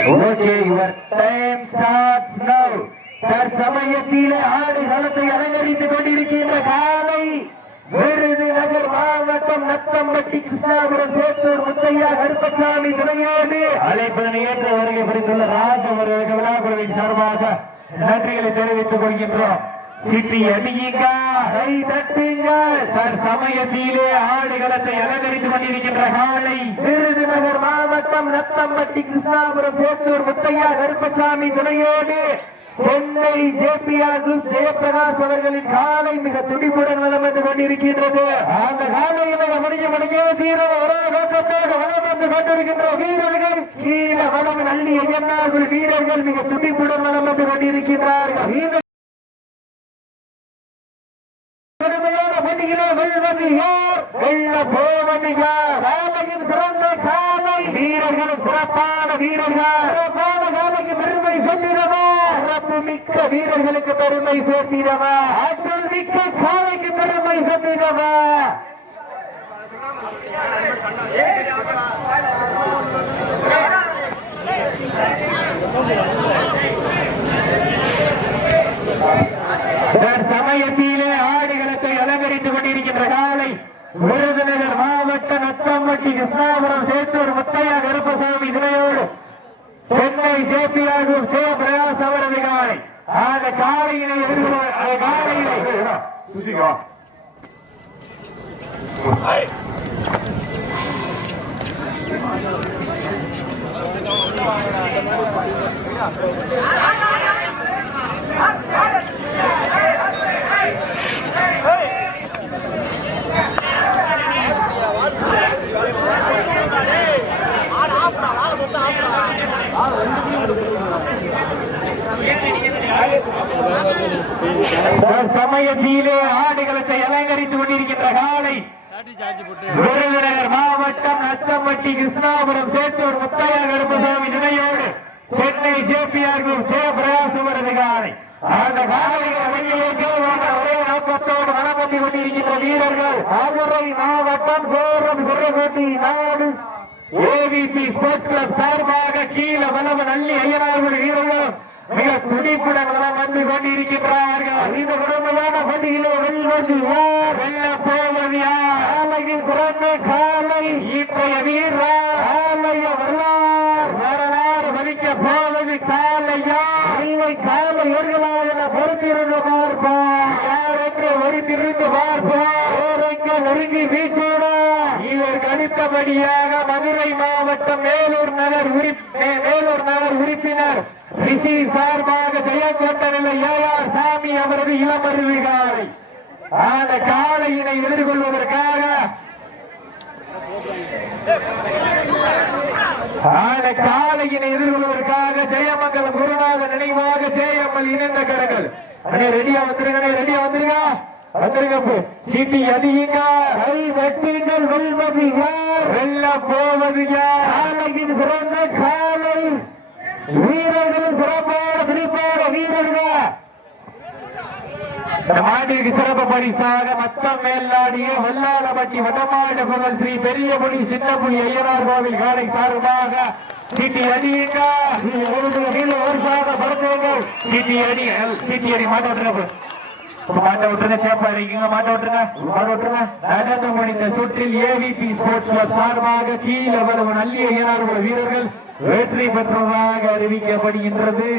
Okay, your time starts now. தற்சமயத்திலே ஆடு களத்தை அலங்கரித்துக் கொண்டிருக்கின்ற காலை விருதுநகர் மாவட்டம் நத்தம்பட்டி கிருஷ்ணாபுரம் சேத்தூர் முத்தையா கருப்பசாமி துணையோடு அழைப்பதனை ஏற்று வருகை புரிந்துள்ள ராஜ் அவர்களுக்கு விழாக்குழுவின் சார்பாக நன்றிகளை தெரிவித்துக் கொள்கின்றோம். சிட்டி அடியுங்க, கை தட்டுங்க. தற்சமயத்திலே ஆடுகளத்தை அலங்கரித்துக் கொண்டிருக்கின்ற காலை விருதுநகர் மாவட்டம் நத்தம்பட்டி கிருஷ்ணாபுரம் சேத்தூர் முத்தையா கருப்பசாமி துணையோடு சென்னை ஜேபிஆர் குரூப் ஜெயபிரகாஷ் அவர்களின் காலை மிக துடிப்புடன் வலம் வந்து கொண்டிருக்கின்றது. அந்த காலையில் முடிக்க தீரம் ஒரே நோக்கத்தோடு வலம் வந்து கொண்டிருக்கின்ற வீரர்கள் கீழே வலம் நல்லி ஐயன்னார்கள் வீரர்கள் மிக துடிப்புடன் வலம் வந்து கொண்டிருக்கின்றார்கள். வீரர்களும் சிறப்பான வீரர்கள் பெருமை சொல்லிடவா, சிறப்பு மிக்க வீரர்களுக்கு பெருமை சேர்த்திடவா, ஆற்றல் மிக்க காலைக்கு பெருமை சொல்லிடவா. சமயத்திலே ஆடுகளத்தை அலங்கரித்துக் கொண்டிருக்கின்ற காலை விருதுநகர் மாவட்ட நத்தம்பட்டி கிருஷ்ணாபுரம் சேத்தூர் முத்தையா கருப்பசாமி துணையோடு சென்னை ஜேபிஆர் சிவபிரகாஷ் அவரது காலை. அந்த காலையினை சமயத்திலே ஆடுகளத்தை அலங்கரித்துக் கொண்டிருக்கின்ற காலை விருதுநகர் மாவட்டம் நத்தம்பட்டி கிருஷ்ணாபுரம் சேத்தூர் முத்தையா கருப்பசாமி துணையோடு சென்னை ஜேபிஆர் குரூப் ஜெயபிரகாஷ் அவரது காலை. அந்த காலையில் ஒரே நோக்கத்தோடு வலம் வந்து கொண்டிருக்கின்ற வீரர்கள் மதுரை மாவட்டம் சேரம் சிறகோட்டி நாடு ஏவிபி ஸ்போர்ட்ஸ் கிளப் சார்பாக கீழே வலம் நல்லி ஐயனார்கள் வீரர்களும் மிக துடிப்புடன் வலம் வந்து கொண்டிருக்கின்றார்கள். இந்த குடும்பமான பண்டிகையிலே வெல்வது யார், வெல்ல போவது யார்? காலையில் பிறந்த காலை இன்றைய வீரர் ஆலய வரலாறு வலிக்க போவது காலையா, இல்லை காலையர்களாக என பொறுத்திருந்து பார்ப்போம். யார் என்று ஒருத்திருந்து பார்ப்போம். நெருங்கி வீசோட இதற்கு அடுத்தபடியாக மதுரை மாவட்டம் மேலூர் நகர் உறுப்பினர் ரிஷி சார்பாக ஜெயங்கொண்டனில் ஏஆர் சாமி அவரது இளமருவி காலை. அந்த காலையினை எதிர்கொள்வதற்காக ஜெயமங்கலம் குருநாத நினைவாக ஜெயம்மல் இணைந்த கரங்கள் ரெடியா வந்துருங்க. சீட்டி அதிகங்க, கை வெட்டுங்கள். வெல்வது யார், வெல்ல போவது யார்? காலையின் சிறந்த காலை வீரர்களும் சிறப்பான குறிப்பான வீரர்கள். மாட்டிற்கு சிறப்பு பரிசாக மத்தம் மேலாடிய வல்லாளப்பட்டி வடமாடு புகழ் ஸ்ரீ பெரிய புலி சின்ன புலி ஐயனார் கோவில் காலை சார்பாக சீட்டி அடியுங்க, சீட்டி அடி மாட்ட விட்டுருங்க, சேப்பா இருக்கீங்க, மாட்ட விட்டுருங்க. நடந்து முடிந்த சுற்றில் ஏவிபி ஸ்போர்ட்ஸ் கிளப் சார்பாக கீழே வரும் நல்லி ஐயனார் வீரர்கள் வெற்றி பெற்றதாக அறிவிக்கப்படுகின்றது.